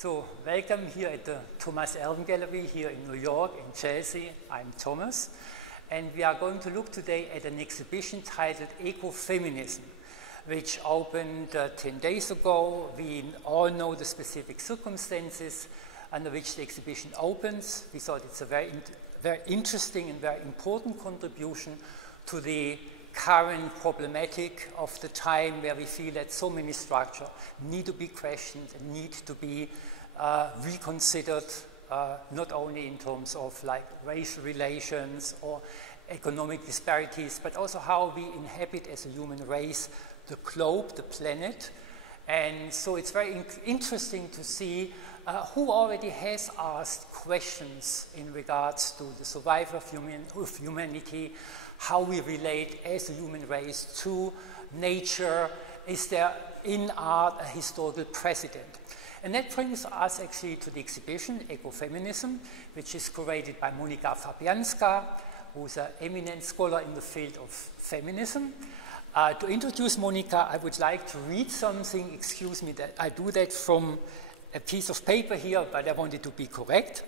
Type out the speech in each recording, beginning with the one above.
So, welcome here at the Thomas Erben Gallery here in New York, in Chelsea. I'm Thomas, and we are going to look today at an exhibition titled Ecofeminism, which opened 10 days ago. We all know the specific circumstances under which the exhibition opens. We thought it's a very interesting and very important contribution to the current problematic of the time, where we feel that so many structures need to be questioned and need to be reconsidered, not only in terms of like racial relations or economic disparities, but also how we inhabit as a human race the globe, the planet. And so it's very interesting to see who already has asked questions in regards to the survival of humanity, how we relate as a human race to nature. Is there in art a historical precedent? And that brings us actually to the exhibition, Ecofeminism, which is curated by Monika Fabijanska, who's an eminent scholar in the field of feminism. To introduce Monika, I would like to read something. Excuse me that I do that from a piece of paper here, but I want it to be correct.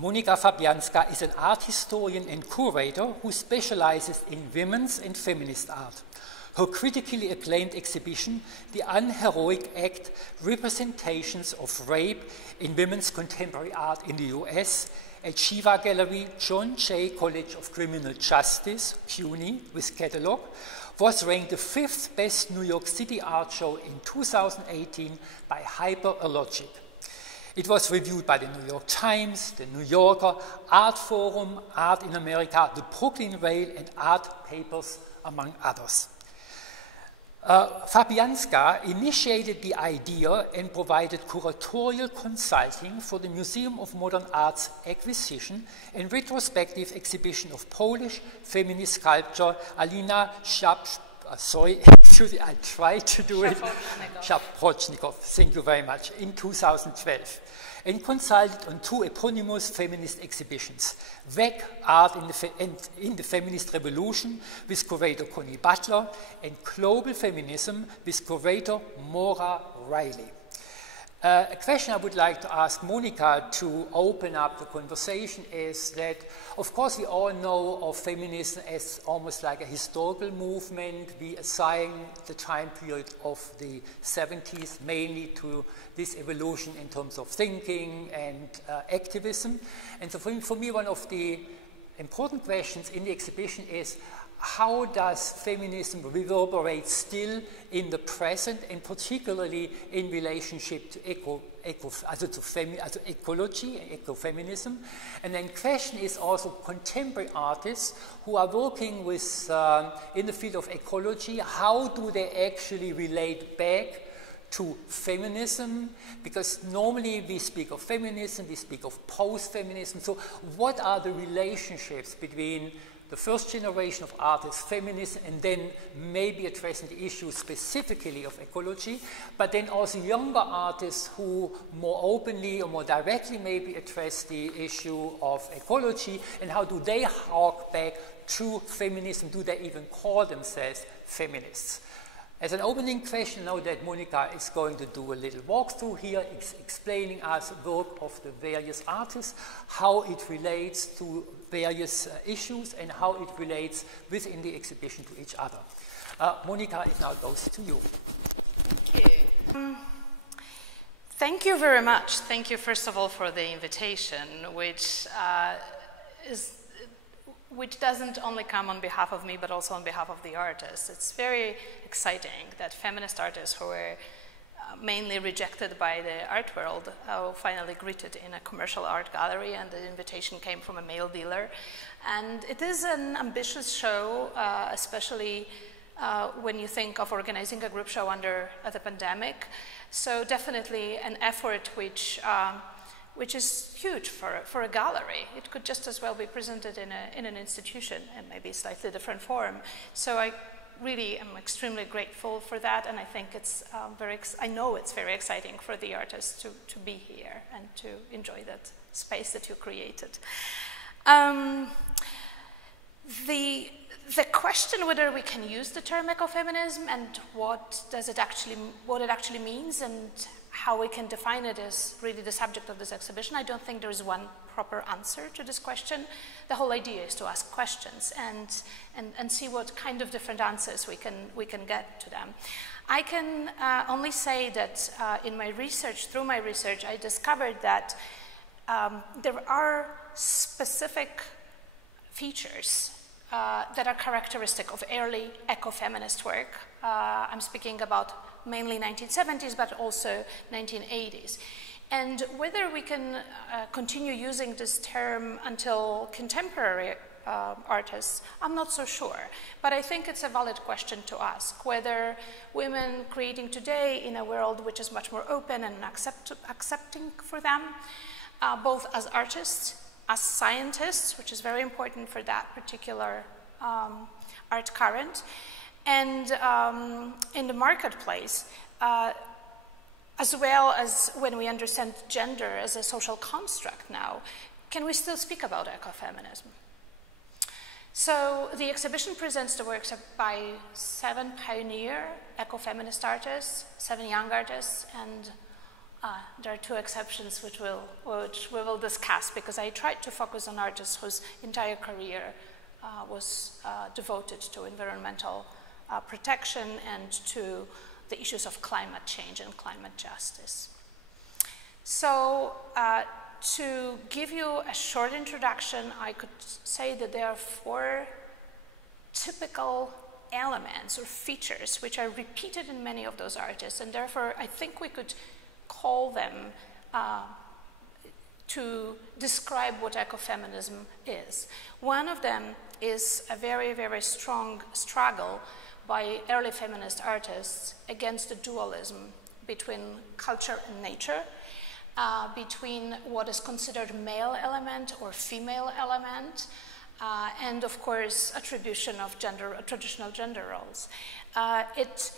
Monika Fabijanska is an art historian and curator who specializes in women's and feminist art. Her critically acclaimed exhibition, The Unheroic Act, Representations of Rape in Women's Contemporary Art in the US, at Shiva Gallery, John Jay College of Criminal Justice, CUNY, with catalog, was ranked the 5th best New York City art show in 2018 by Hyperlogic. It was reviewed by the New York Times, the New Yorker, Art Forum, Art in America, the Brooklyn Rail, and Art Papers, among others. Fabijanska initiated the idea and provided curatorial consulting for the Museum of Modern Art's acquisition and retrospective exhibition of Polish feminist sculptor Alina excuse me, I tried to do it. Shapochnikov, thank you very much, in 2012, and consulted on 2 eponymous feminist exhibitions, WEG, Art in the Feminist Revolution, with curator Connie Butler, and Global Feminism, with curator Maura Riley. A question I would like to ask Monika to open up the conversation is that, of course, we all know of feminism as almost like a historical movement. We assign the time period of the 70s mainly to this evolution in terms of thinking and activism. And so for me, one of the important questions in the exhibition is, how does feminism reverberate still in the present, and particularly in relationship to ecology and ecofeminism? And then question is also contemporary artists who are working with in the field of ecology, how do they actually relate back to feminism? Because normally we speak of feminism, we speak of post-feminism. So what are the relationships between the first generation of artists, feminists, and then maybe addressing the issue specifically of ecology, but then also younger artists who more openly or more directly maybe address the issue of ecology, and how do they hark back to feminism? Do they even call themselves feminists? As an opening question, I know that Monika is going to do a little walkthrough here, explaining us work of the various artists, how it relates to various issues, and how it relates within the exhibition to each other. Monika, it now goes to you. Thank you. Thank you very much. Thank you, first of all, for the invitation, which doesn't only come on behalf of me, but also on behalf of the artists. It's very exciting that feminist artists who were mainly rejected by the art world are finally greeted in a commercial art gallery, and the invitation came from a male dealer. And it is an ambitious show, especially when you think of organizing a group show under the pandemic. So definitely an effort which is huge for a gallery. It could just as well be presented in an institution and maybe a slightly different form. So I really am extremely grateful for that, and I think it's I know it's very exciting for the artists to be here and to enjoy that space that you created. The question whether we can use the term ecofeminism and what it actually means and how we can define it is really the subject of this exhibition. I don't think there is one proper answer to this question. The whole idea is to ask questions and see what kind of different answers we can get to them. I can only say that in my research, through my research, I discovered that there are specific features that are characteristic of early ecofeminist work. I'm speaking about mainly 1970s, but also 1980s. And whether we can continue using this term until contemporary artists, I'm not so sure. But I think it's a valid question to ask, whether women creating today in a world which is much more open and accepting for them, both as artists, as scientists, which is very important for that particular art current, and in the marketplace, as well as when we understand gender as a social construct now, can we still speak about ecofeminism? So the exhibition presents the works by 7 pioneer ecofeminist artists, 7 young artists, and there are 2 exceptions which we will discuss, because I tried to focus on artists whose entire career was devoted to environmental protection and to the issues of climate change and climate justice. So to give you a short introduction, I could say that there are 4 typical elements or features which are repeated in many of those artists, and therefore I think we could call them to describe what ecofeminism is. One of them is a very, very strong struggle by early feminist artists against the dualism between culture and nature, between what is considered male element or female element, and of course attribution of traditional gender roles. It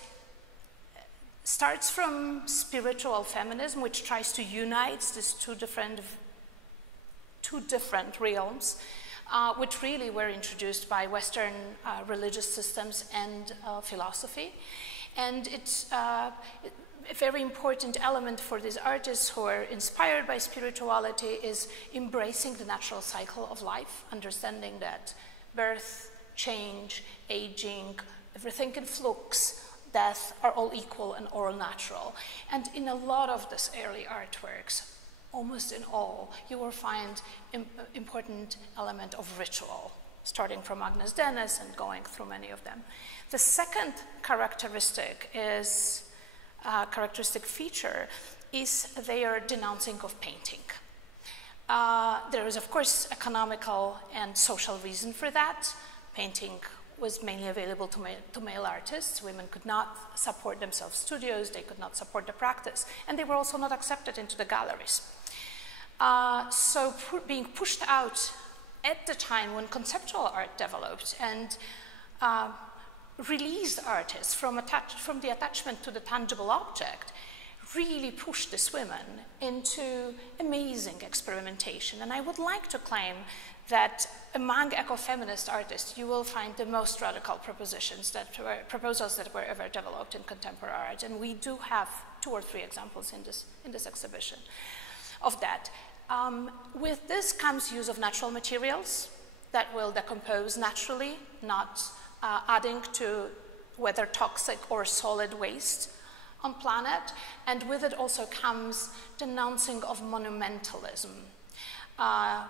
starts from spiritual feminism, which tries to unite these two different realms, which really were introduced by Western religious systems and philosophy. And it's a very important element for these artists who are inspired by spirituality is embracing the natural cycle of life, understanding that birth, change, aging, everything in flux, death are all equal and all natural. And in a lot of these early artworks, almost in all, you will find important element of ritual, starting from Agnes Dennis and going through many of them. The second characteristic feature is their denouncing of painting. There is, of course, economical and social reason for that. Painting was mainly available to male artists. Women could not support themselves studios, they could not support the practice, and they were also not accepted into the galleries. So being pushed out at the time when conceptual art developed and released artists from the attachment to the tangible object really pushed these women into amazing experimentation. And I would like to claim that among ecofeminist artists, you will find the most radical proposals that were ever developed in contemporary art. And we do have 2 or 3 examples in this exhibition of that. With this comes use of natural materials that will decompose naturally, not adding to whether toxic or solid waste on planet. And with it also comes denouncing of monumentalism.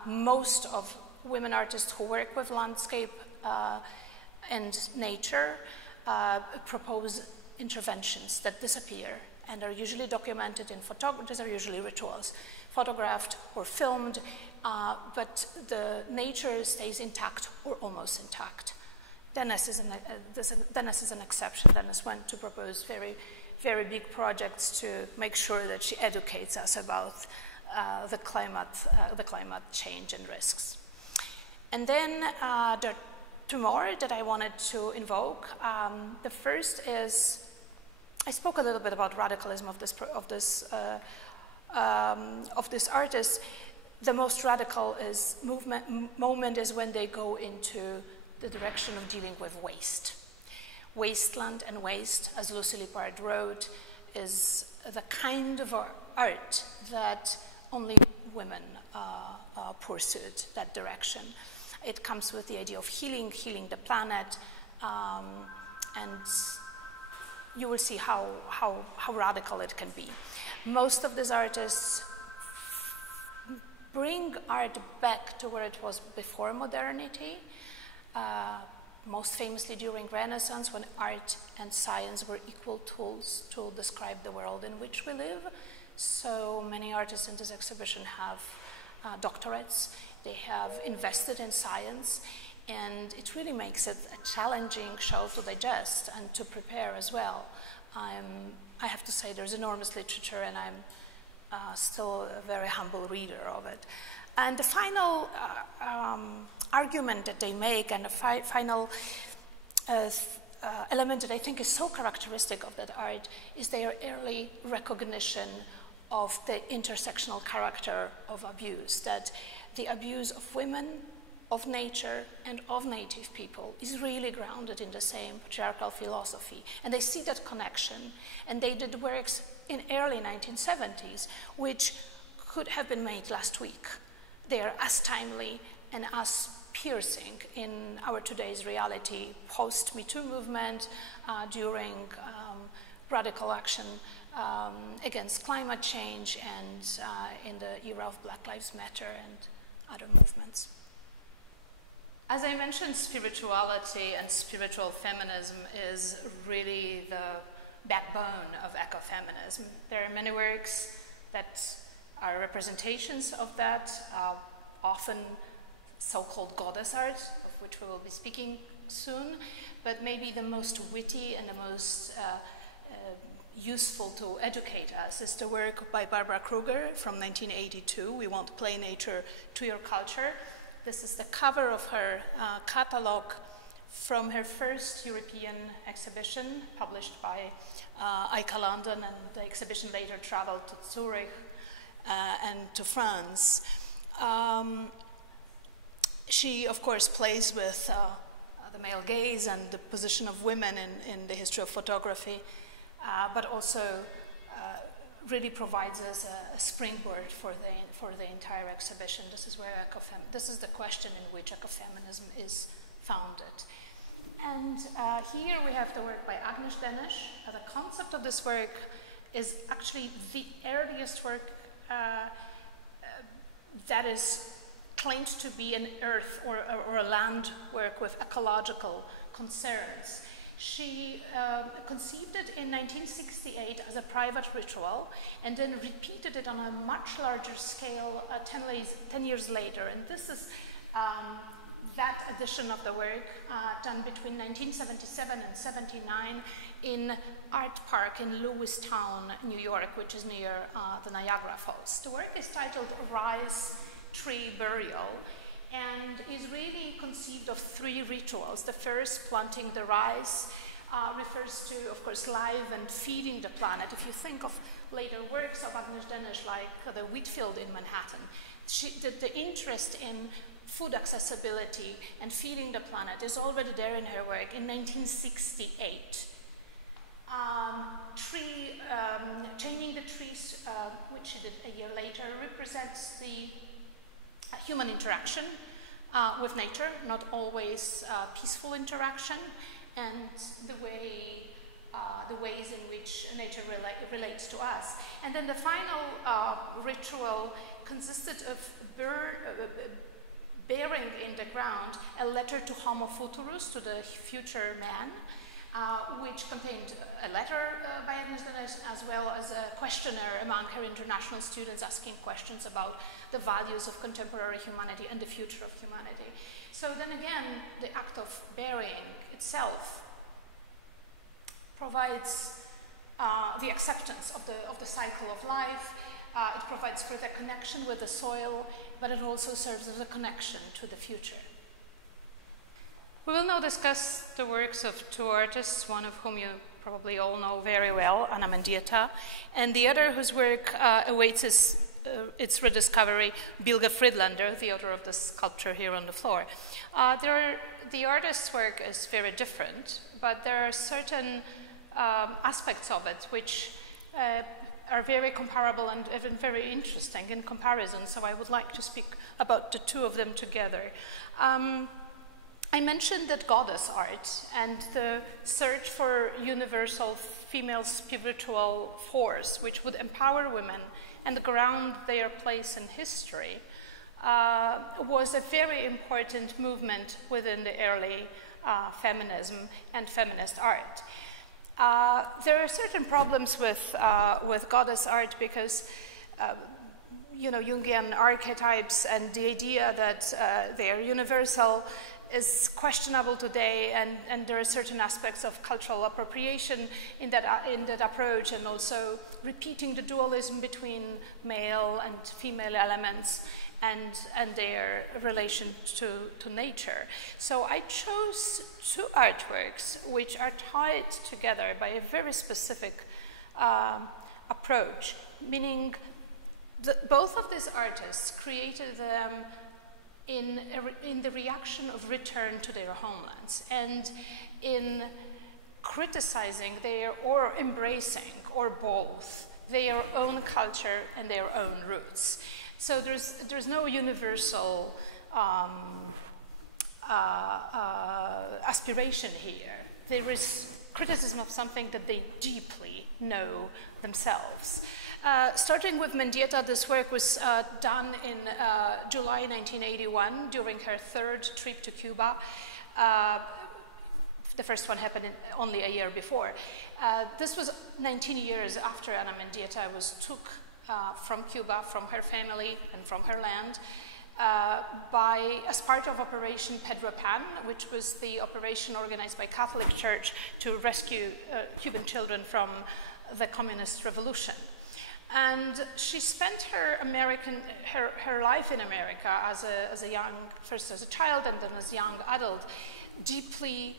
Most of women artists who work with landscape and nature propose interventions that disappear and are usually documented in photography. These are usually rituals, photographed or filmed, but the nature stays intact or almost intact. Dennis is an exception. Dennis went to propose very, very big projects to make sure that she educates us about the climate change and risks. And then there are 2 more that I wanted to invoke. The first is, I spoke a little bit about radicalism of this artist. The most radical moment is when they go into the direction of dealing with waste. Wasteland and waste, as Lucy Lippard wrote, is the kind of art that only women pursued, that direction. It comes with the idea of healing the planet, and you will see how radical it can be. Most of these artists bring art back to where it was before modernity, most famously during Renaissance, when art and science were equal tools to describe the world in which we live. So many artists in this exhibition have doctorates. They have invested in science, and it really makes it a challenging show to digest and to prepare as well. I have to say there's enormous literature, and I'm still a very humble reader of it. And the final argument that they make, and the final element that I think is so characteristic of that art, is their early recognition of the intersectional character of abuse, that the abuse of women, of nature, and of native people is really grounded in the same patriarchal philosophy. And they see that connection, and they did works in early 1970s, which could have been made last week. They are as timely and as piercing in our today's reality, post-Me Too movement, during radical action against climate change, and in the era of Black Lives Matter and other movements. As I mentioned, spirituality and spiritual feminism is really the backbone of ecofeminism. There are many works that are representations of that, often so-called goddess art, of which we will be speaking soon, but maybe the most witty and the most useful to educate us is the work by Barbara Kruger from 1982, We Won't Play Nature to Your Culture. This is the cover of her catalog from her first European exhibition, published by ICA London, and the exhibition later traveled to Zurich and to France. She, of course, plays with the male gaze and the position of women in the history of photography, but also really provides us a springboard for the entire exhibition. This is where this is the question in which ecofeminism is founded. And here we have the work by Agnes Danish. The concept of this work is actually the earliest work that is claimed to be an earth or a land work with ecological concerns. She conceived it in 1968 as a private ritual, and then repeated it on a much larger scale 10 years later. And this is that edition of the work done between 1977 and 79 in Art Park in Lewistown, New York, which is near the Niagara Falls. The work is titled Rice Tree Burial, and is really conceived of three rituals. The first, planting the rice, refers to, of course, life and feeding the planet. If you think of later works of Agnes Danish, like the wheat field in Manhattan, the interest in food accessibility and feeding the planet is already there in her work in 1968. Changing the trees, which she did a year later, represents the human interaction with nature, not always peaceful interaction, and the ways in which nature relates to us. And then the final ritual consisted of bearing in the ground a letter to Homo futurus, to the future man, which contained a letter by Agnes Danish, as well as a questionnaire among her international students asking questions about the values of contemporary humanity and the future of humanity. So then again, the act of bearing itself provides the acceptance of the cycle of life. It provides further connection with the soil, but it also serves as a connection to the future. We will now discuss the works of two artists, one of whom you probably all know very well, Anna Mendieta, and the other whose work awaits its rediscovery, Bilge Friedlander, the author of the sculpture here on the floor. The artist's work is very different, but there are certain aspects of it which are very comparable and even very interesting in comparison, so I would like to speak about the two of them together. I mentioned that goddess art and the search for universal female spiritual force, which would empower women and ground their place in history, was a very important movement within the early feminism and feminist art. There are certain problems with goddess art because Jungian archetypes and the idea that they are universal is questionable today, and there are certain aspects of cultural appropriation in that approach, and also repeating the dualism between male and female elements and their relation to nature. So I chose two artworks which are tied together by a very specific approach, meaning that both of these artists created them in the reaction of return to their homelands and in criticizing or embracing, or both, their own culture and their own roots. So there's no universal aspiration here. There is criticism of something that they deeply know themselves. Starting with Mendieta, this work was done in July 1981 during her third trip to Cuba. The first one happened only a year before. This was 19 years after Ana Mendieta was took from Cuba, from her family and from her land, as part of Operation Pedro Pan, which was the operation organized by Catholic Church to rescue Cuban children from the communist revolution. And she spent her life in America first as a child and then as a young adult, deeply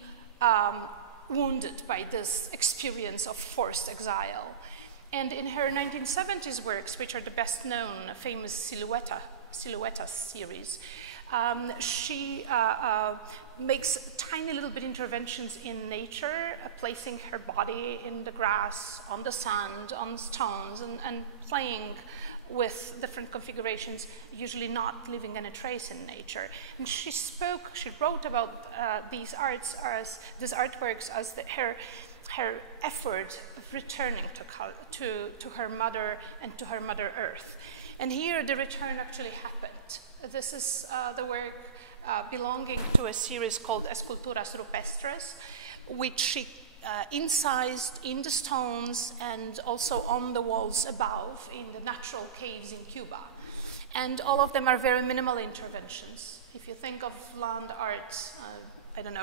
wounded by this experience of forced exile. And in her 1970s works, which are the best known, famous Silhouetta series, she makes tiny little bit interventions in nature, placing her body in the grass, on the sand, on stones, and playing with different configurations, usually not leaving any trace in nature. And she wrote about these artworks as her effort of returning to her mother and to her Mother Earth. And here the return actually happened. This is the work belonging to a series called Esculturas Rupestres, which she incised in the stones and also on the walls above in the natural caves in Cuba. And all of them are very minimal interventions. If you think of land art,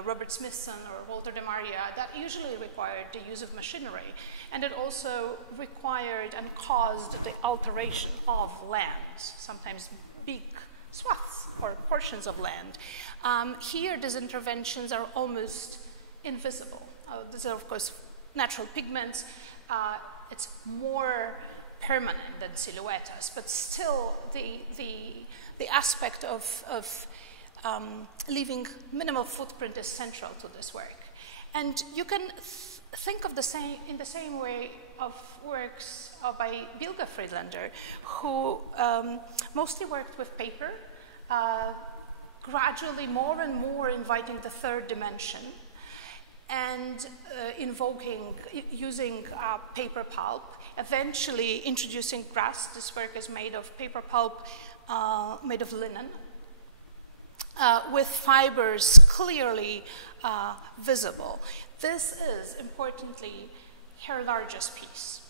Robert Smithson or Walter de Maria, that usually required the use of machinery. And it also required and caused the alteration of land, sometimes big swaths or portions of land. Here, these interventions are almost invisible. These are, of course, natural pigments. It's more permanent than silhouettes, but still the aspect of leaving minimal footprint is central to this work. And you can think of in the same way of works by Bilge Friedlander, who mostly worked with paper, gradually more and more inviting the third dimension, and using paper pulp, eventually introducing grass. This work is made of paper pulp, made of linen, with fibers clearly visible. This is, importantly, her largest piece.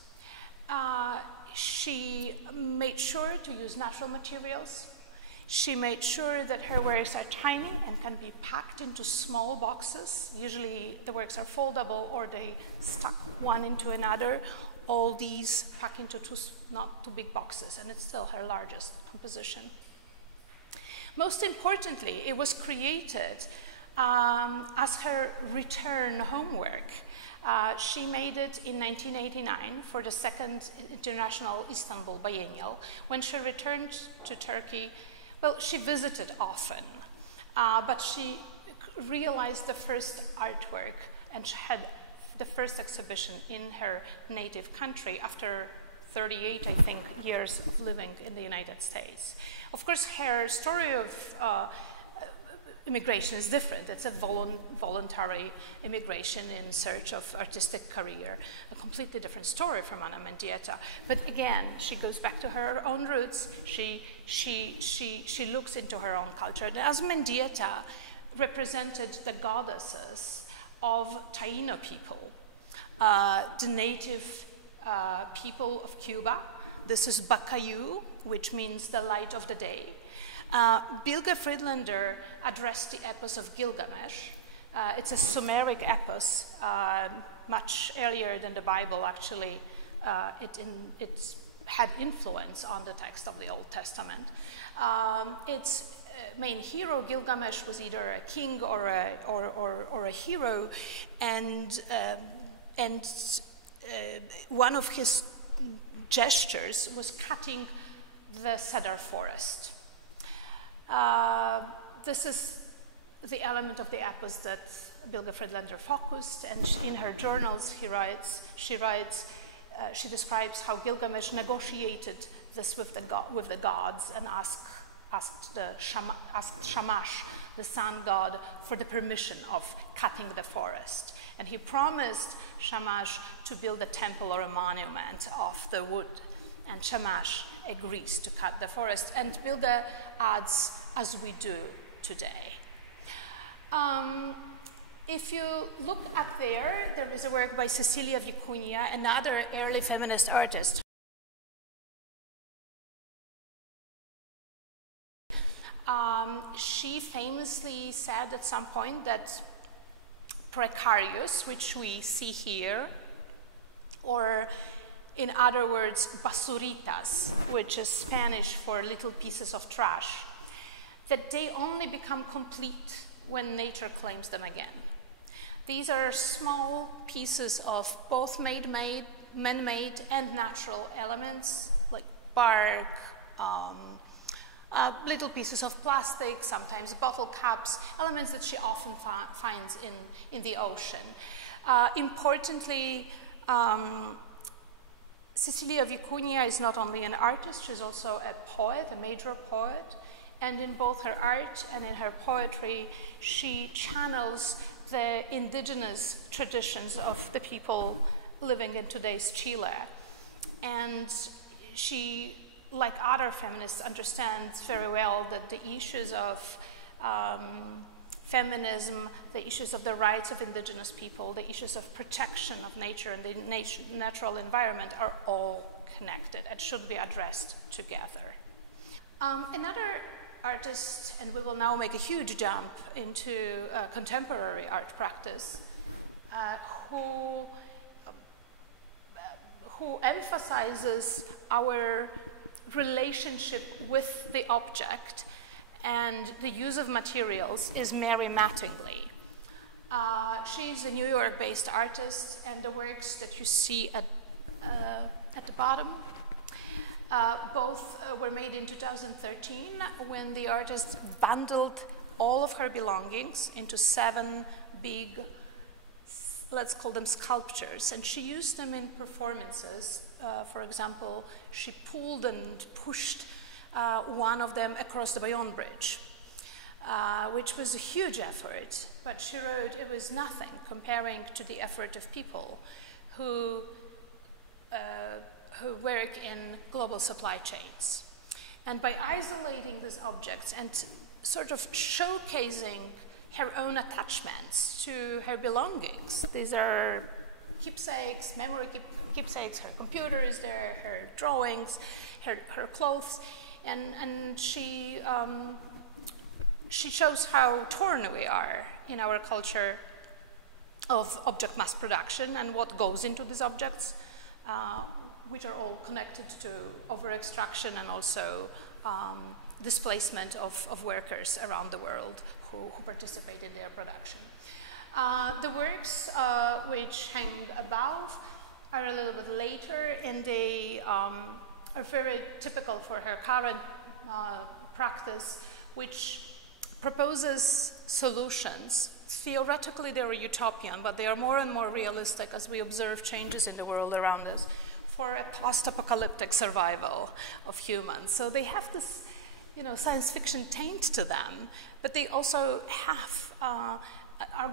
She made sure to use natural materials. She made sure that her works are tiny and can be packed into small boxes. Usually the works are foldable or they stuck one into another. All these packed into not too big boxes, and it's still her largest composition. Most importantly, it was created as her return homework. She made it in 1989 for the second International Istanbul Biennial. When she returned to Turkey, well, she visited often, but she realized the first artwork and she had the first exhibition in her native country after 38, I think, years of living in the United States. Of course, her story of immigration is different. It's a voluntary immigration in search of artistic career, a completely different story from Ana Mendieta. But again, she goes back to her own roots. She looks into her own culture. And as Mendieta represented the goddesses of Taino people, the native people of Cuba. This is Bacayu, which means the light of the day. Bilge Friedlander addressed the epos of Gilgamesh. It's a Sumeric epos, much earlier than the Bible, actually. It had influence on the text of the Old Testament. Its main hero, Gilgamesh, was either a king or a hero, and one of his gestures was cutting the cedar forest. This is the element of the epos that Bilge Friedlander focused, and in her journals she describes how Gilgamesh negotiated this with the gods and asked Shamash, the sun god, for the permission of cutting the forest. And he promised Shamash to build a temple or a monument of the wood. And Shamash agrees to cut the forest. And Bilge adds, as we do today. If you look up there is a work by Cecilia Likunia, another early feminist artist. She famously said at some point that precarious, which we see here, or in other words, basuritas, which is Spanish for little pieces of trash, that they only become complete when nature claims them again. These are small pieces of both man-made and natural elements, like bark, little pieces of plastic, sometimes bottle caps, elements that she often finds in the ocean. Importantly, Cecilia Likunia is not only an artist, she's also a poet, a major poet, and in both her art and in her poetry, she channels the indigenous traditions of the people living in today's Chile. And she, like other feminists, understands very well that the issues of feminism, the issues of the rights of indigenous people, the issues of protection of nature and the natural environment are all connected and should be addressed together. Another artist, and we will now make a huge jump into contemporary art practice, who emphasizes our relationship with the object and the use of materials, is Mary Mattingly. She's a New York-based artist, and the works that you see at the bottom, both were made in 2013 when the artist bundled all of her belongings into 7 big, let's call them sculptures, and she used them in performances. For example, she pulled and pushed one of them across the Bayonne Bridge, which was a huge effort, but she wrote it was nothing comparing to the effort of people who work in global supply chains. And by isolating these objects and sort of showcasing her own attachments to her belongings, these are keepsakes, memory keepsakes, her computer is there, her drawings, her clothes, and she shows how torn we are in our culture of object mass production and what goes into these objects, which are all connected to over-extraction and also displacement of workers around the world who participate in their production. The works which hang above are a little bit later, and they are very typical for her current practice, which proposes solutions. Theoretically, they're utopian, but they are more and more realistic as we observe changes in the world around us for a post-apocalyptic survival of humans. So they have this, science fiction taint to them, but they also have, are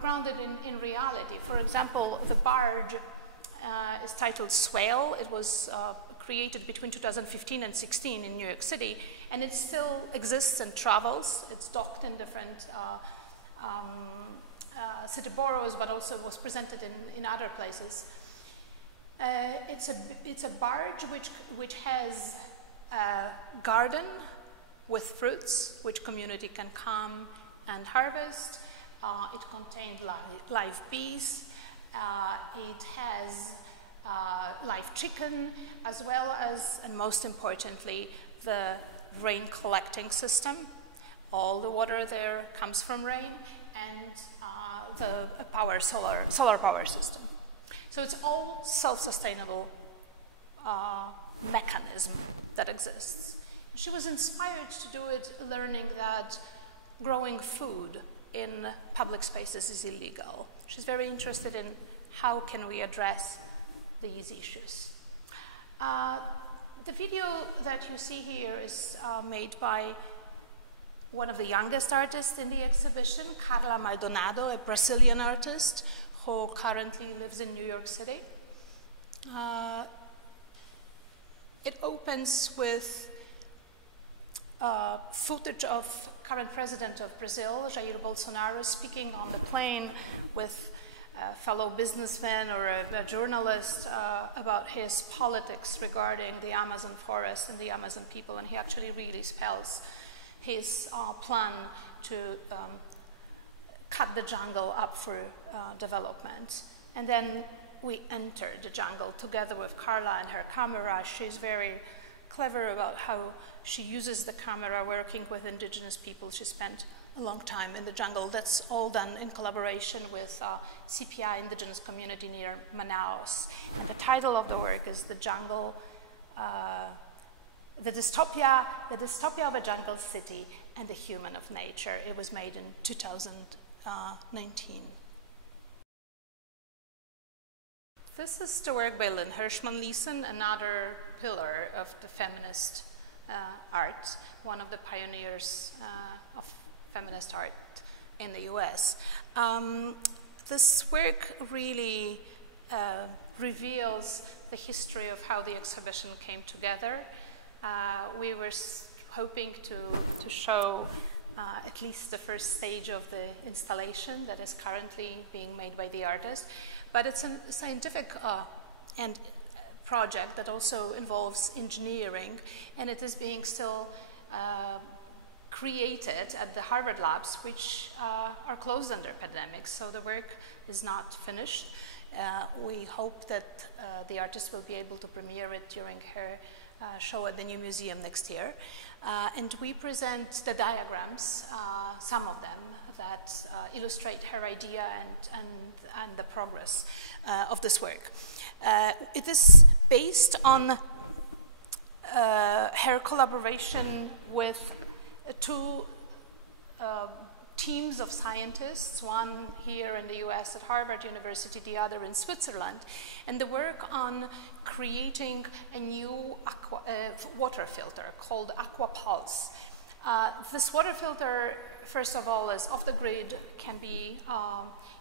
grounded in reality. For example, the barge is titled Swale. It was created between 2015 and 16 in New York City, and it still exists and travels. It's docked in different city boroughs, but also was presented in other places. It's a barge which has a garden with fruits, which community can come and harvest. It contained live bees. It has live chicken, as well as, and most importantly, the rain collecting system. All the water there comes from rain, and the solar power system. So it's all self-sustainable mechanism that exists. She was inspired to do it learning that growing food in public spaces is illegal. She's very interested in how can we address these issues. The video that you see here is made by one of the youngest artists in the exhibition, Carla Maldonado, a Brazilian artist who currently lives in New York City. It opens with footage of current president of Brazil, Jair Bolsonaro, speaking on the plane with a fellow businessman or a journalist about his politics regarding the Amazon forest and the Amazon people, and he actually really spells his plan to cut the jungle up for development. And then we enter the jungle together with Carla and her camera. She's very clever about how she uses the camera working with indigenous people. She spent a long time in the jungle. That's all done in collaboration with CPI indigenous community near Manaus. And the title of the work is The Jungle, the dystopia of a jungle city and the human of nature. It was made in 2019. This is the work by Lynn Hirschman-Leeson, another pillar of the feminist art, one of the pioneers of feminist art in the US. This work really reveals the history of how the exhibition came together. We were hoping to show at least the first stage of the installation that is currently being made by the artist, but it's a scientific and project that also involves engineering, and it is being still created at the Harvard labs, which are closed under pandemic, so the work is not finished. We hope that the artist will be able to premiere it during her show at the New Museum next year. And we present the diagrams, some of them, that illustrate her idea and the progress of this work. It is based on her collaboration with two teams of scientists, one here in the US at Harvard University, the other in Switzerland, and the work on creating a new water filter called Aqua Pulse. This water filter, first of all, is off the grid, can be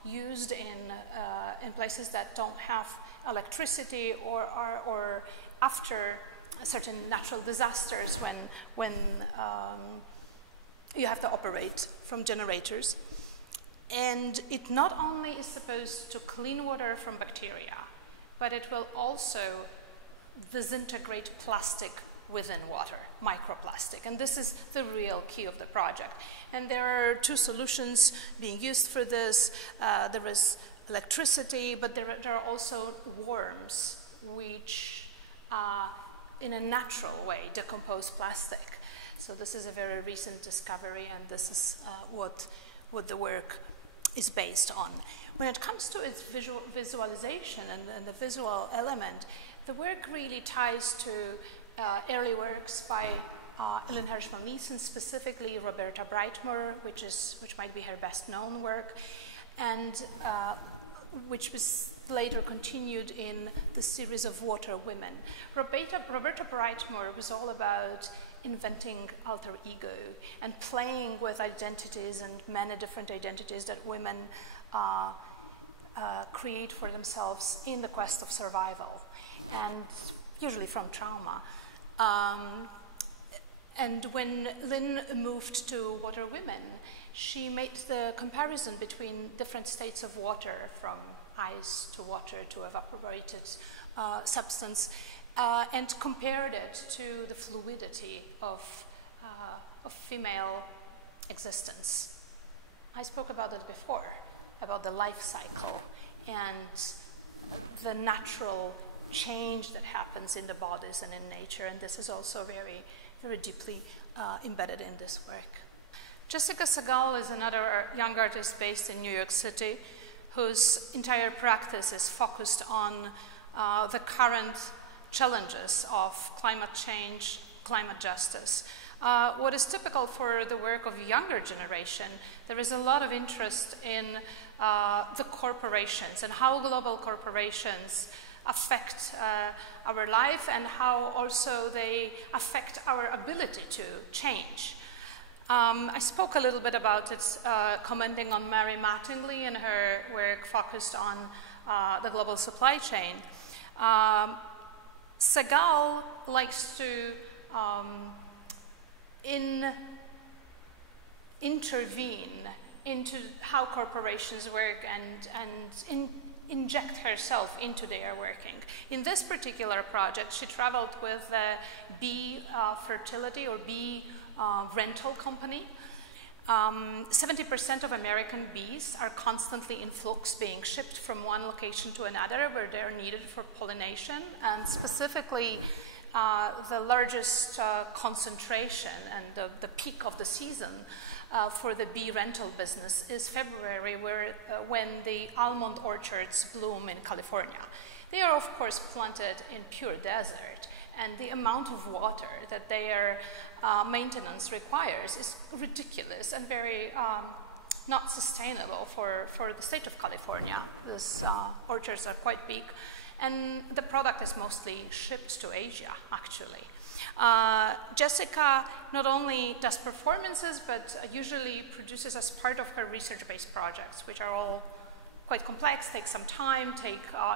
used in places that don't have electricity or after certain natural disasters when you have to operate from generators. And it not only is supposed to clean water from bacteria, but it will also disintegrate plastic within water, microplastic. And this is the real key of the project. And there are two solutions being used for this. There is electricity, but there are also worms which in a natural way decompose plastic. So this is a very recent discovery, and this is what the work is based on. When it comes to its visualization and the visual element, the work really ties to early works by Lynn Hirschman-Leeson, specifically Roberta Brightmore, which might be her best known work, and which was later continued in the series of Water Women. Roberta Brightmore was all about inventing alter ego and playing with identities and many different identities that women create for themselves in the quest of survival, and usually from trauma. And when Lynn moved to Water Women, she made the comparison between different states of water, from ice to water to evaporated substance, and compared it to the fluidity of female existence. I spoke about it before, about the life cycle and the natural change that happens in the bodies and in nature, and this is also very, very deeply embedded in this work. Jessica Seagal is another young artist based in New York City, whose entire practice is focused on the current challenges of climate change, climate justice. What is typical for the work of a younger generation, there is a lot of interest in the corporations and how global corporations affect our life and how also they affect our ability to change. I spoke a little bit about it, commenting on Mary Mattingly and her work focused on the global supply chain. Seagal likes to intervene into how corporations work and inject herself into their working. In this particular project, she traveled with a bee fertility or bee rental company. 70% of American bees are constantly in flux, being shipped from one location to another where they're needed for pollination, and specifically the largest concentration and the peak of the season for the bee rental business is February, when the almond orchards bloom in California. They are, of course, planted in pure desert, and the amount of water that their maintenance requires is ridiculous and very not sustainable for the state of California. These orchards are quite big, and the product is mostly shipped to Asia, actually. Jessica not only does performances, but usually produces as part of her research-based projects, which are all quite complex, take some time,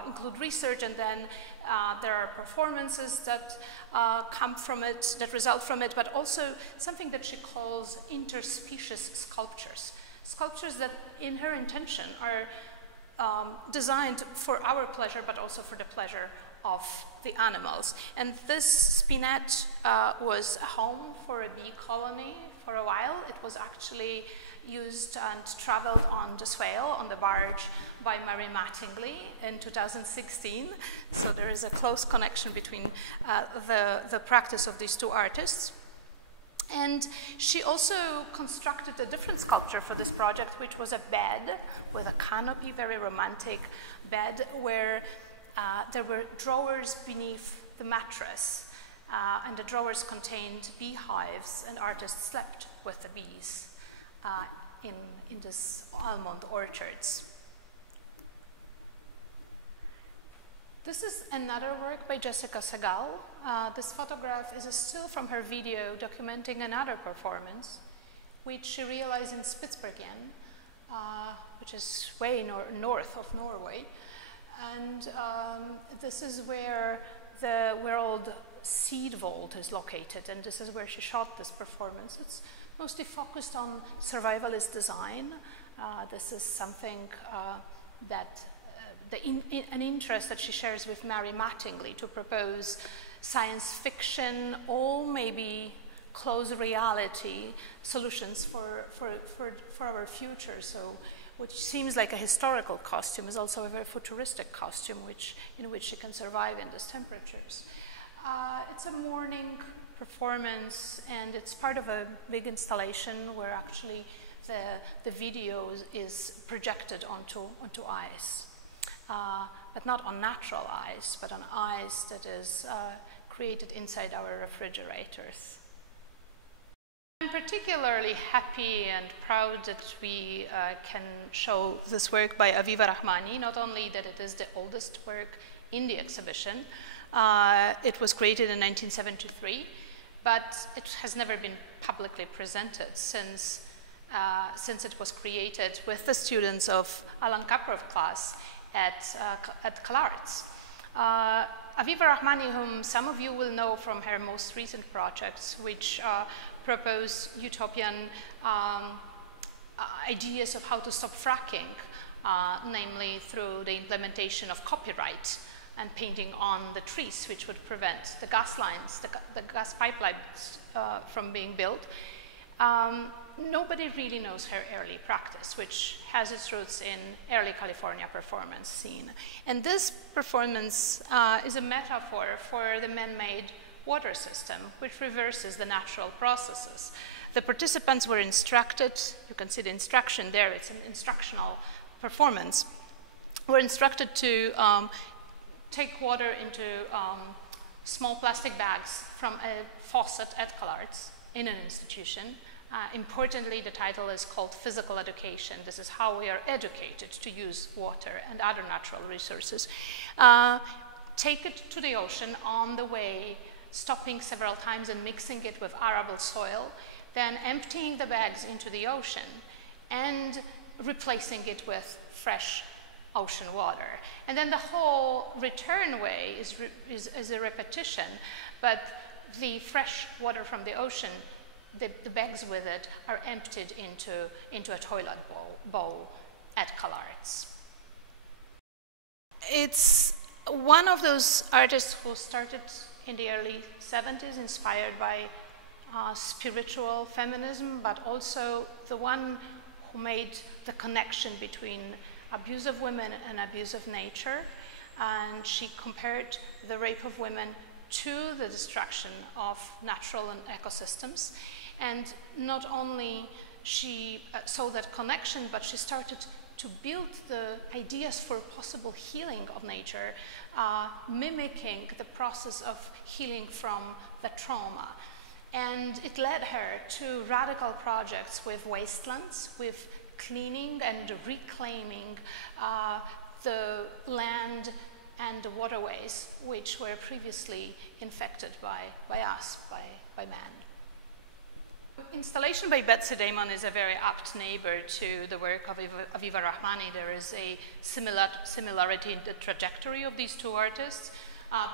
include research, and then there are performances that come from it, that result from it, but also something that she calls Inter-Specious Sculptures. Sculptures that, in her intention, are designed for our pleasure, but also for the pleasure of the animals. And this spinette was a home for a bee colony for a while. It was actually used and traveled on the Swale, on the barge, by Mary Mattingly in 2016. So there is a close connection between the practice of these two artists. And she also constructed a different sculpture for this project, which was a bed with a canopy, very romantic bed, where there were drawers beneath the mattress, and the drawers contained beehives, and artists slept with the bees in this almond orchards. This is another work by Jessica Seagal. This photograph is a still from her video documenting another performance, which she realized in Spitsbergen, which is way north of Norway. And this is where the World Seed Vault is located, and this is where she shot this performance. It's mostly focused on survivalist design. This is something that an interest that she shares with Mary Mattingly to propose science fiction or maybe close reality solutions for our future. So, which seems like a historical costume is also a very futuristic costume in which she can survive in these temperatures. It's a morning performance, and it's part of a big installation where actually the video is projected onto ice. But not on natural ice, but on ice that is created inside our refrigerators. I'm particularly happy and proud that we can show this work by Aviva Rahmani, not only that it is the oldest work in the exhibition. It was created in 1973, but it has never been publicly presented since it was created with the students of Alan Kaprov class at Clarts. Aviva Rahmani, whom some of you will know from her most recent projects, which propose utopian ideas of how to stop fracking, namely through the implementation of copyright and painting on the trees, which would prevent the gas lines, the gas pipelines from being built. Nobody really knows her early practice, which has its roots in early California performance scene. And this performance is a metaphor for the man-made water system, which reverses the natural processes. The participants were instructed, you can see the instruction there, it's an instructional performance, were instructed to take water into small plastic bags from a faucet at Clarts in an institution. Importantly, the title is called Physical Education. This is how we are educated to use water and other natural resources. Take it to the ocean on the way, stopping several times and mixing it with arable soil, then emptying the bags into the ocean and replacing it with fresh ocean water. And then the whole return way is a repetition, but the fresh water from the ocean, the bags with it, are emptied into a toilet bowl at Clarts. It's one of those artists who started in the early 70s, inspired by spiritual feminism, but also the one who made the connection between abuse of women and abuse of nature. And she compared the rape of women to the destruction of natural and ecosystems. And not only she saw that connection, but she started to build the ideas for possible healing of nature, mimicking the process of healing from the trauma. And it led her to radical projects with wastelands, with cleaning and reclaiming the land and the waterways which were previously infected by us, by man. Installation by Betsy Damon is a very apt neighbor to the work of Aviva Rahmani. There is a similarity in the trajectory of these two artists.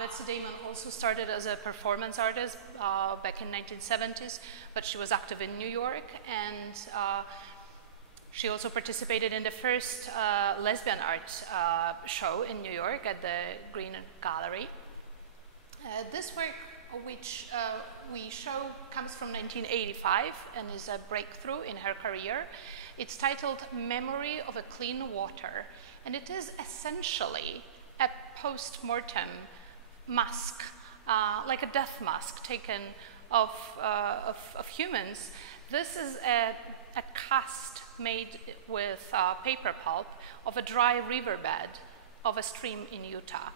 Betsy Damon also started as a performance artist back in 1970s, but she was active in New York, and she also participated in the first lesbian art show in New York at the Green Gallery. This work, which we show, comes from 1985 and is a breakthrough in her career. It's titled Memory of a Clean Water, and it is essentially a post-mortem mask, like a death mask taken of humans. This is a cast made with paper pulp of a dry riverbed of a stream in Utah.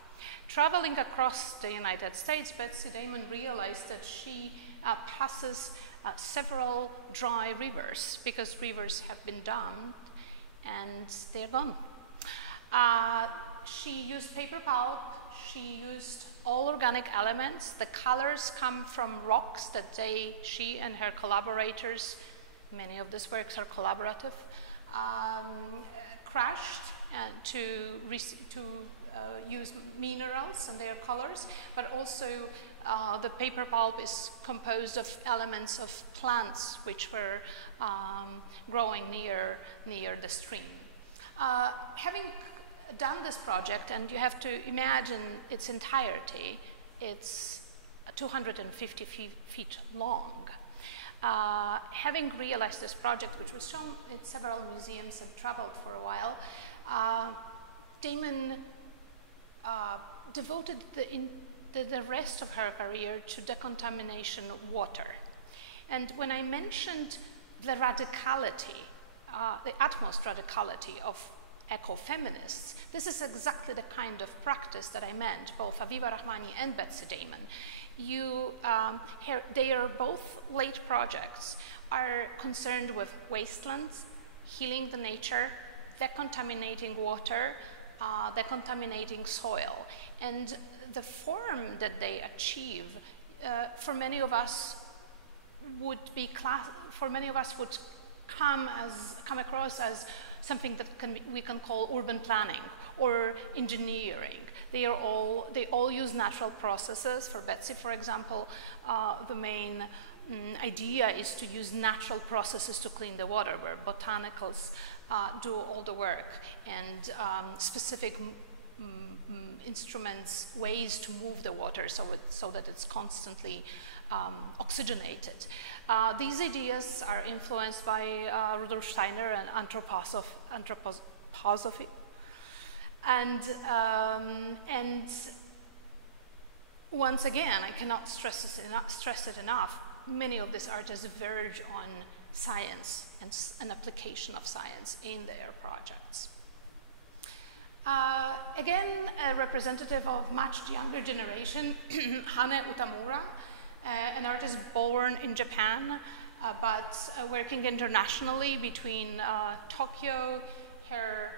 Traveling across the United States, Betsy Damon realized that she passes several dry rivers, because rivers have been dammed and they're gone. She used paper pulp, she used all organic elements. The colors come from rocks that she and her collaborators, many of these works are collaborative, crashed to use minerals and their colors, but also the paper pulp is composed of elements of plants which were growing near the stream. Having done this project, and you have to imagine its entirety, it's 250 feet long. Having realized this project, which was shown in several museums and traveled for a while, Damon devoted the rest of her career to decontamination water. And when I mentioned the radicality, the utmost radicality of ecofeminists, this is exactly the kind of practice that I meant, both Aviva Rahmani and Betsy Damon. They are both late projects, are concerned with wastelands, healing the nature, decontaminating water, decontaminating soil. And the form that they achieve, for many of us would come across as something that we can call urban planning or engineering. They all use natural processes. For Betsy, for example, the main idea is to use natural processes to clean the water, where botanicals do all the work, and specific instruments, ways to move the water so that it's constantly oxygenated. These ideas are influenced by Rudolf Steiner and anthroposophy. And once again, I cannot stress it enough, many of these artists verge on science and an application of science in their projects. Again, a representative of much younger generation, Hane Utamura, an artist born in Japan, but working internationally between Tokyo, her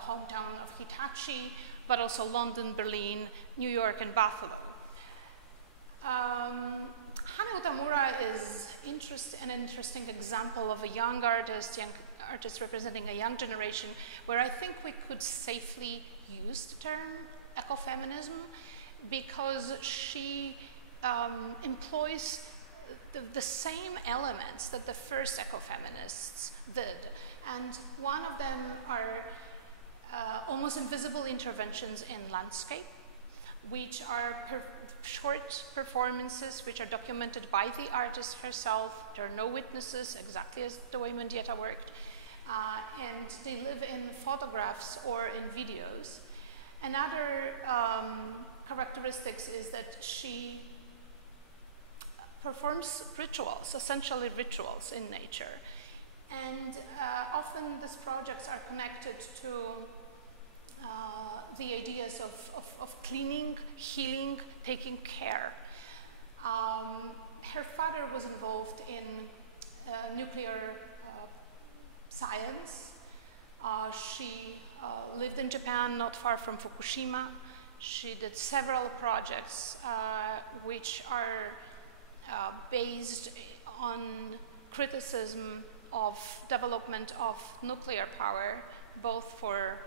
hometown of Hitachi, but also London, Berlin, New York, and Buffalo. Hane Utamura is an interesting example of a young artist representing a young generation, where I think we could safely use the term ecofeminism, because she employs the same elements that the first ecofeminists did. And one of them are almost invisible interventions in landscape, which are short performances which are documented by the artist herself. There are no witnesses, exactly as the way Mendieta worked. And they live in photographs or in videos. Another characteristics is that she performs rituals, essentially rituals in nature. And often these projects are connected to the ideas of cleaning, healing, taking care. Her father was involved in nuclear science. She lived in Japan, not far from Fukushima. She did several projects which are based on criticism of development of nuclear power, both for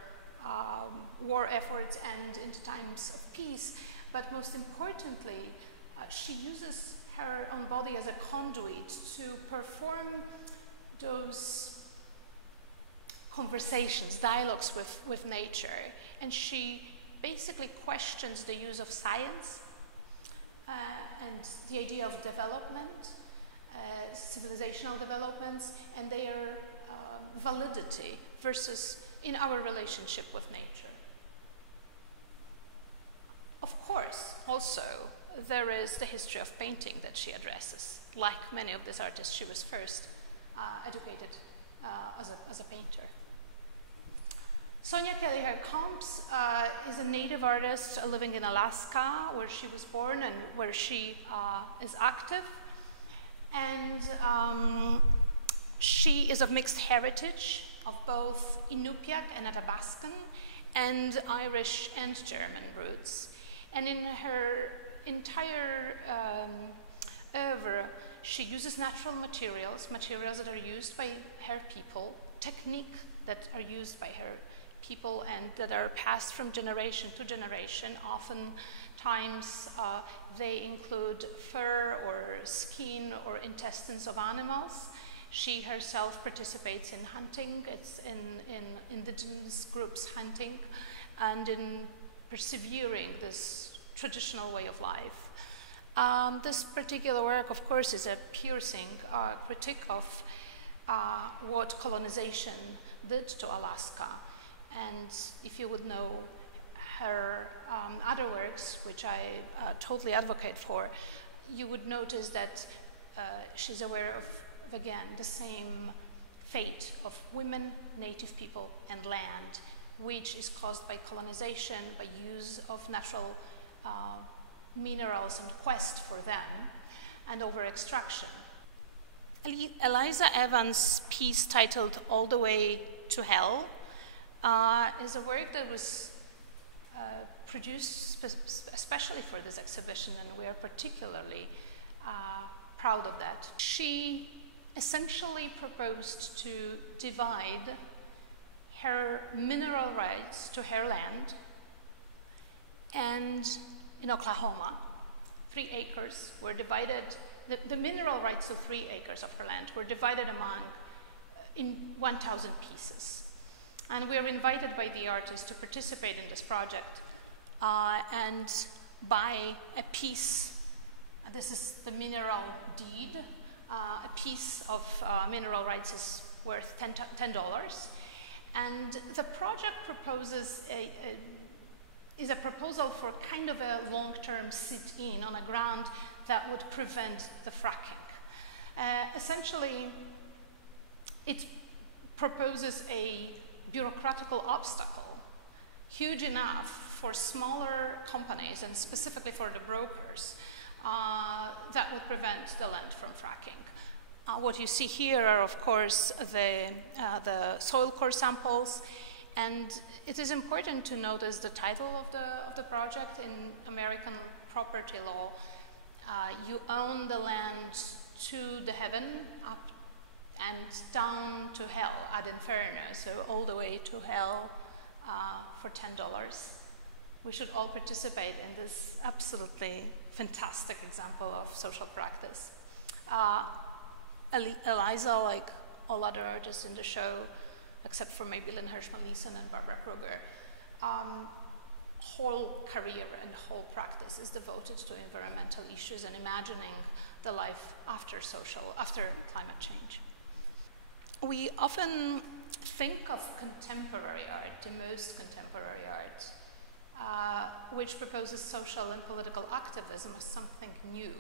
war efforts and in times of peace. But most importantly, she uses her own body as a conduit to perform those conversations, dialogues with nature. And she basically questions the use of science and the idea of development, civilizational developments, and their validity versus in our relationship with nature. Of course, also, there is the history of painting that she addresses. Like many of these artists, she was first educated as a painter. Sonia Kelleher-Combs is a native artist living in Alaska, where she was born and where she is active. And she is of mixed heritage, of both Inupiaq and Athabascan, and Irish and German roots. And in her entire oeuvre, she uses natural materials that are used by her people, technique that are used by her people and that are passed from generation to generation. Oftentimes they include fur or skin or intestines of animals. She herself participates in hunting. It's in indigenous groups hunting and in persevering this traditional way of life. This particular work, of course, is a piercing critique of what colonization did to Alaska. And if you would know her other works, which I totally advocate for, you would notice that she's aware of, again, the same fate of women, native people, and land, which is caused by colonization, by use of natural minerals and quest for them, and over extraction. Eliza Evans' piece titled All the Way to Hell is a work that was produced especially for this exhibition, and we are particularly proud of that. She essentially proposed to divide her mineral rights to her land, and in Oklahoma, 3 acres were divided, the mineral rights of 3 acres of her land were divided among in 1,000 pieces. And we are invited by the artist to participate in this project and buy a piece. This is the mineral deed. A piece of mineral rights is worth $10. And the project proposes is a proposal for kind of a long-term sit-in on a ground that would prevent the fracking. Essentially, it proposes a bureaucratical obstacle huge enough for smaller companies and specifically for the brokers that would prevent the land from fracking. What you see here are, of course, the soil core samples, and it is important to notice the title of the project. In American property law, you own the land to the heaven, up and down to hell, ad inferno, so all the way to hell for $10. We should all participate in this absolutely fantastic example of social practice. Eliza, like all other artists in the show, except for maybe Lynn Hirschman-Leeson and Barbara Kruger, whole career and whole practice is devoted to environmental issues and imagining the life after climate change. We often think of contemporary art, the most contemporary art, which proposes social and political activism as something new,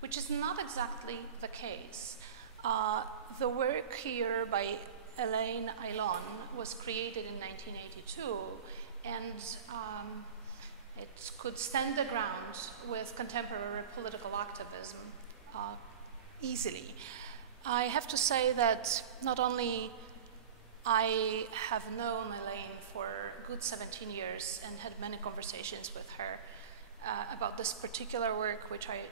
which is not exactly the case. The work here by Elaine Ailon was created in 1982, and it could stand the ground with contemporary political activism easily. I have to say that not only I have known Elaine for a good 17 years and had many conversations with her about this particular work, which I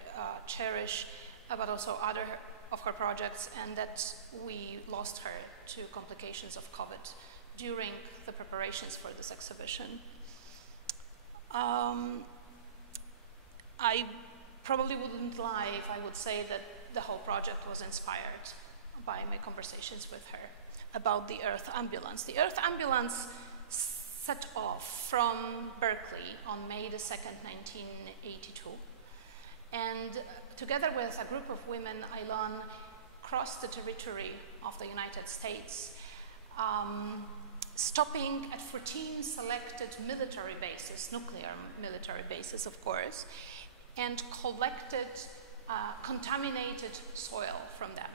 cherish, but also other of her projects, and that we lost her to complications of COVID during the preparations for this exhibition. I probably wouldn't lie if I would say that the whole project was inspired by my conversations with her about the Earth Ambulance. The Earth Ambulance set off from Berkeley on May the 2nd, 1982. And together with a group of women, Ailon crossed the territory of the United States, stopping at 14 selected military bases, nuclear military bases, of course, and collected contaminated soil from them.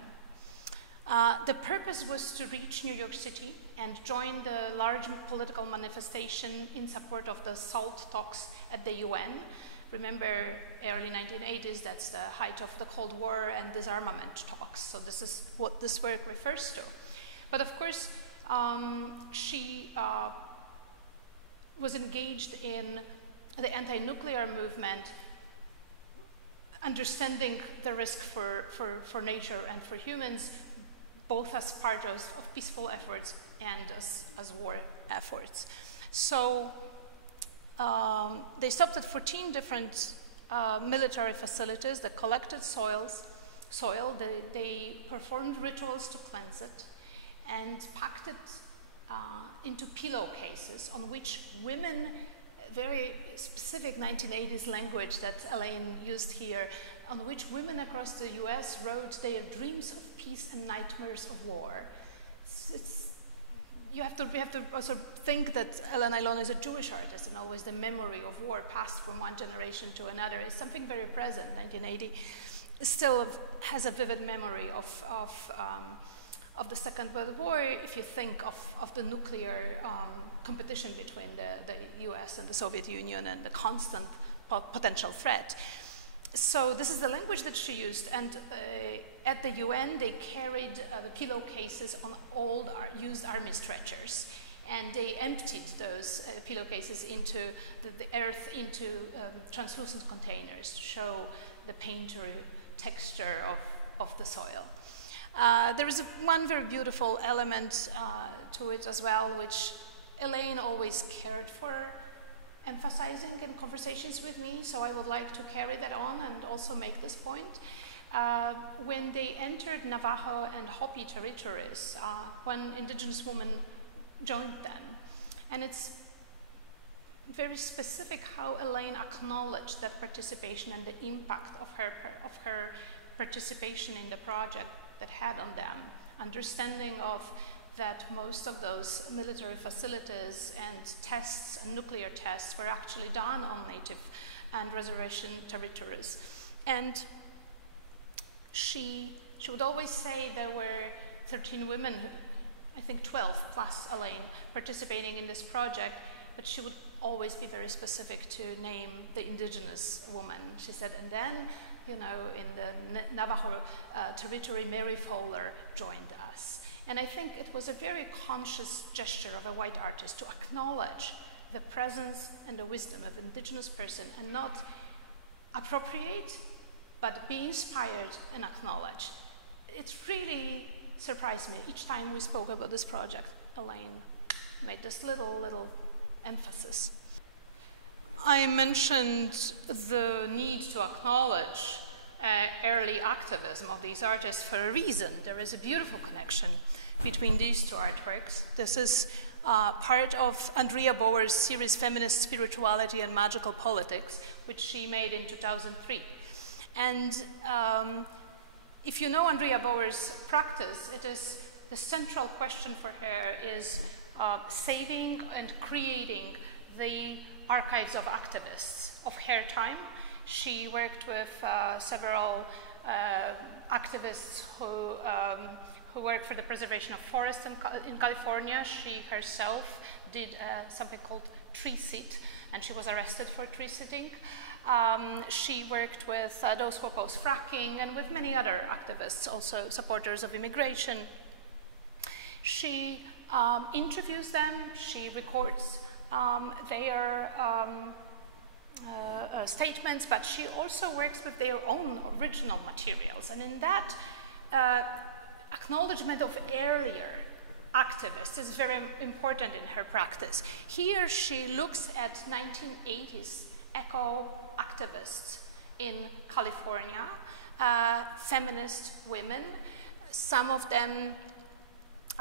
The purpose was to reach New York City and join the large political manifestation in support of the SALT talks at the UN. Remember, early 1980s, that's the height of the Cold War and disarmament talks, so this is what this work refers to. But of course, she was engaged in the anti-nuclear movement, understanding the risk for nature and for humans, both as part of peaceful efforts and as war efforts. So they stopped at 14 different military facilities that collected soil. They performed rituals to cleanse it and packed it into pillowcases on which women, very specific 1980s language that Elaine used here, on which women across the US wrote their dreams of peace and nightmares of war. We have to also think that Elaine Ailon is a Jewish artist, and always the memory of war passed from one generation to another is something very present. 1980 still has a vivid memory of the Second World War, if you think of the nuclear competition between the US and the Soviet Union and the constant potential threat. So this is the language that she used, and at the UN they carried pillowcases on old used army stretchers, and they emptied those pillowcases into the earth into translucent containers to show the painterly texture of the soil. There is one very beautiful element to it as well, which Elaine always cared for emphasizing in conversations with me, so I would like to carry that on and also make this point. When they entered Navajo and Hopi territories, one indigenous woman joined them, and it's very specific how Elaine acknowledged that participation and the impact of her participation in the project that had on them, understanding of that most of those military facilities and tests and nuclear tests were actually done on native and reservation territories. And she would always say there were 13 women, I think 12 plus Elaine, participating in this project, but she would always be very specific to name the indigenous woman. She said, and then, you know, in the Navajo territory, Mary Fowler joined us. And I think it was a very conscious gesture of a white artist to acknowledge the presence and the wisdom of an indigenous person and not appropriate, but be inspired and acknowledge. It really surprised me. Each time we spoke about this project, Elaine made this little emphasis. I mentioned the need to acknowledge early activism of these artists for a reason. There is a beautiful connection between these two artworks. This is part of Andrea Bauer's series Feminist Spirituality and Magical Politics, which she made in 2003. And if you know Andrea Bauer's practice, it is the central question for her is saving and creating the archives of activists of her time. She worked with several activists who worked for the preservation of forests in California. She herself did something called tree sit, and she was arrested for tree sitting. She worked with those who oppose fracking and with many other activists, also supporters of immigration. She interviews them, she records their statements, but she also works with their own original materials. And in that acknowledgement of earlier activists is very important in her practice. Here she looks at 1980s eco-activists in California, feminist women. Some of them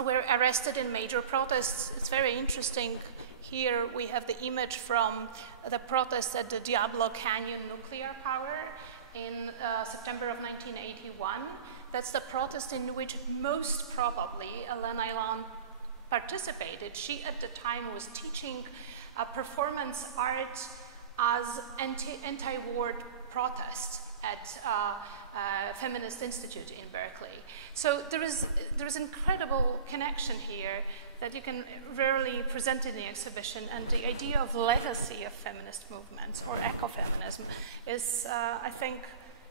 were arrested in major protests. It's very interesting. Here we have the image from the protest at the Diablo Canyon nuclear power in September of 1981. That's the protest in which most probably Elena Ilan participated. She at the time was teaching performance art as anti-war protest at Feminist Institute in Berkeley. So there is incredible connection here that you can rarely present in the exhibition, and the idea of legacy of feminist movements or ecofeminism is, I think,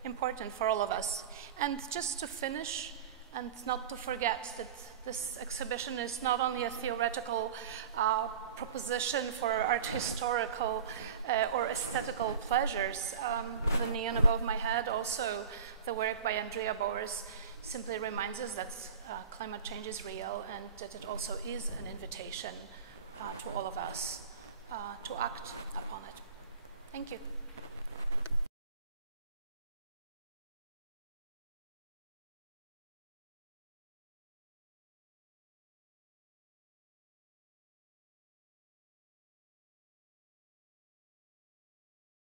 important for all of us. And just to finish, and not to forget that this exhibition is not only a theoretical proposition for art historical or aesthetical pleasures. The neon above my head, also the work by Andrea Bauer, simply reminds us that climate change is real and that it also is an invitation to all of us to act upon it. Thank you.